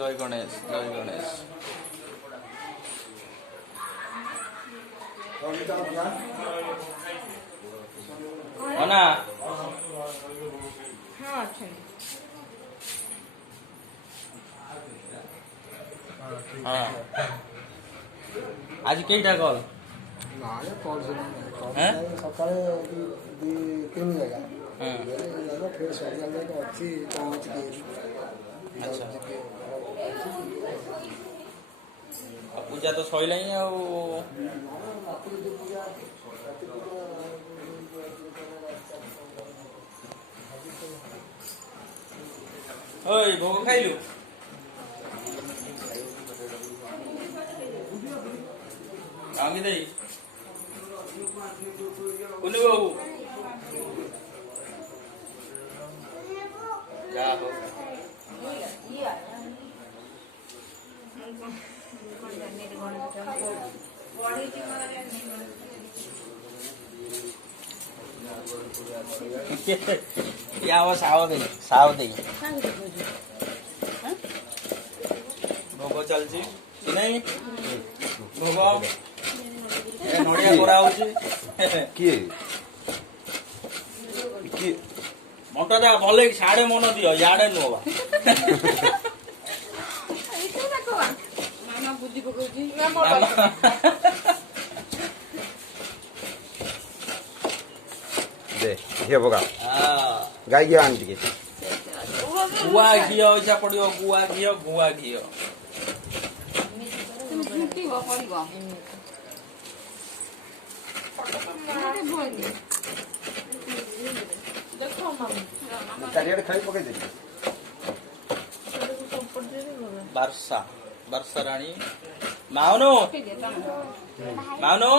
जय गणेश जय गणेश। ना हाँ आज कईटा कल सकाଳେ ତିନି ଜାଗା ଫେର ସନ୍ଧ୍ୟାବେଳେ ଅଛି ପହଞ୍ଚିକି अच्छा पूजा तो सैला ही आ भोग खाइलु आगे दे कुनु बाबू जा हो साव दे भोग चलची नहीं भोग नड़िया करा किए मटा जा भले साड़े मन दियो याडे नुवा दे घी पका गाय घी आन टिके गुआ घी इच्छा पड़ो गुआ घी चारियाडे खाई पकाई दे वर्षा वर्षा रानी माउनो माउनो